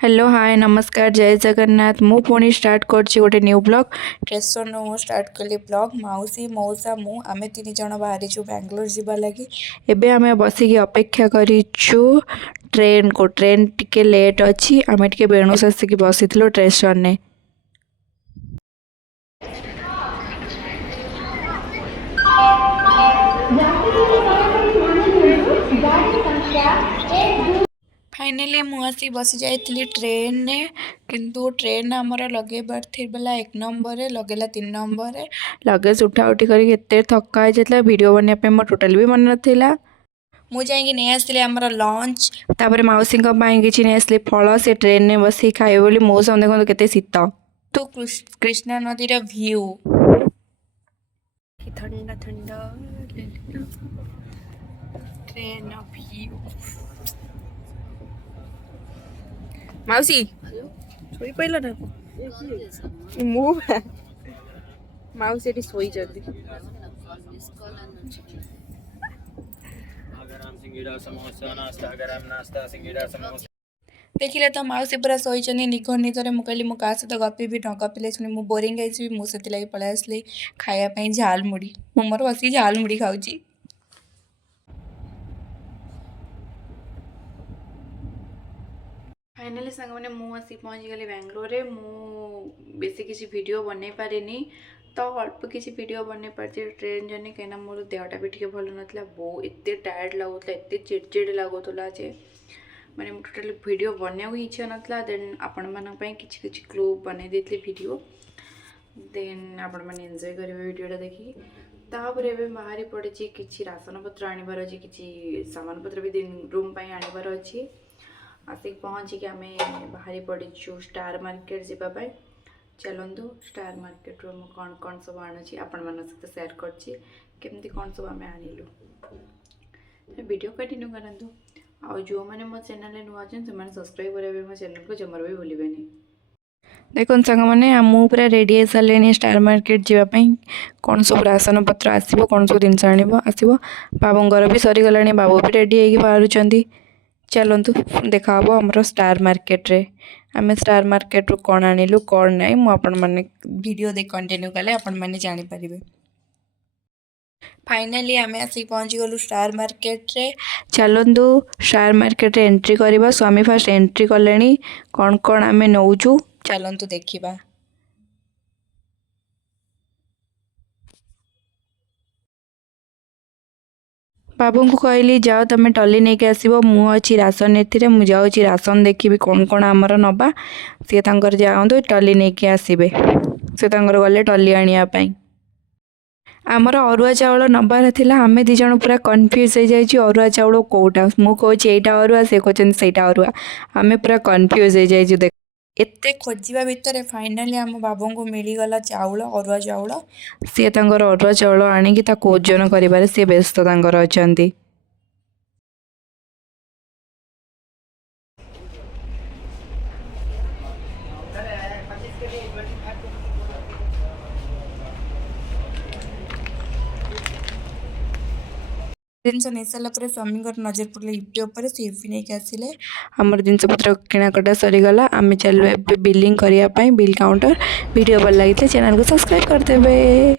Hello hi नमस्कार जय जगन्नाथ मु पुणी स्टार्ट करछि गोटे न्यू ब्लॉग स्टेशन मु स्टार्ट कली ब्लॉग माउसी मौसा मु आमे तीन जण बाहरी छु बेंगलोर जीवा लगी एबे आमे बसिकी अपेक्षा करिछु ट्रेन को ट्रेन टिके लेट अछि आमे टिके बेणुस आसिकी बसिथिलो स्टेशन ने फाइनली मुझे बसी जाइली ट्रेन ने किंतु ट्रेन आमर लगेबार थिला 1 नंबर लगेला 3 नंबर लगेज उठा उठी करके थका हो जाता वीडियो बनवाई मो टोटाल भी मन नाला मुझे नहीं आसली आमर लंच तापर मौसी कि नहीं आसली फल से ट्रेन ने बस खाए बोली मौसम देखो केते शीत तो कृष्णा नदी व्यू ठंडा ठंडा ट्रेन व्यू मौसी सोई पाइल ना मु मौसी सोई जल्दी देखिले तो मौसी पूरा सोई निघ निदरे मुझे मु क्या सहित गपी भी न गपिले शुणी मु बोरिंग आई मुझे पलि आसली खायापी झालमुड़ी मोर बस झालमुड़ी खाऊँ फाइनाली सांग मैंने मुझे पहुँची गली बेंगलोर मु बेसी किसी वीडियो बनई पारे तो अल्प किसी वीडियो बनई पार्टी ट्रेन जर्नी कहीं मोर देहटा भी टे भल नाला बहुत एत टायर्ड लगुला एत चिड़चिड़ लगुला जे मैंने टोटाली वीडियो बनवाक इच्छा नाला देन आपण मानी किसी क्लिप बनई देती वीडियो देन आपण मैंने एंजॉय करेंगे वीडियोटा देखिए तापर एवं बाहरी पड़ी कि राशन पत्र आनबार अच्छी कि सामान पत्र भी रूम आनबार अच्छी आसिक पहुँचिक आम बाहरी पड़ीचु स्टार मार्केट जावाई चलतु स्टार मार्केट रू कौन कौन सब आणुची आपण मान सहित सेयार करमती कौन सब आम आनिलु वीडियो कंटिन्यू करंतु आ जो मैंने मो चैनल नुआ से सब्सक्राइब करेंगे मो चैनल को जमार भी भूलें देखो सांग मैंने मु पूरा रेडी हो सारे स्टार मार्केट जावाई कौन सब राशन पत्र आसो कौन सब जिनस आसो बाबूंर भी सरीगला बाबू भी रेडी हो बाहर चलतु देखा आमर स्टार मार्केट रे आम स्टार मार्केट रू कौन आनिलु कौन ना मुझे वीडियो देख कंटिन्यू कले आपण मैंने जानीपर फाइनाली आम आसिक पहुँची गलु स्टार मार्केट रे चलतु स्टार मार्केट रे एंट्री करवा स्वामी फास्ट एंट्री कले कौन कौन आम नौचु चलतु देखा बाबू को कहली जाओ तुम टली नहीं के आसो मुझे राशन ए मुझे जाऊँगी राशन देखी कौन कौन आमर नवा सी जाऊँ टली नहीं के आसबे से गले टली आने आमर अरुआ चाउल नबार था आम दीज पूरा कन्फ्यूज हो जाइए अरुआ चाउल कौटा मुझे यहाँ अरुआ से कहते सहीटा अरुआ आम पूरा कन्फ्यूज हो जाइए देख एते खोजा भितर फाइनाली आम बाबू को मिलगला चाउल अरुआ चाउल सी अरुआ चाउल आणिकी ओजन कर सी व्यस्त अच्छा जिनस नहीं सारापर स्वामी नजर पड़े इपी उपर से इपी नहीं आसिले आमर जिनस पत्र किणाकटा सरीगला आम चलो बिलिंग करने बिल काउंटर वीडियो भल लगी चैनल को सब्सक्राइब करदे।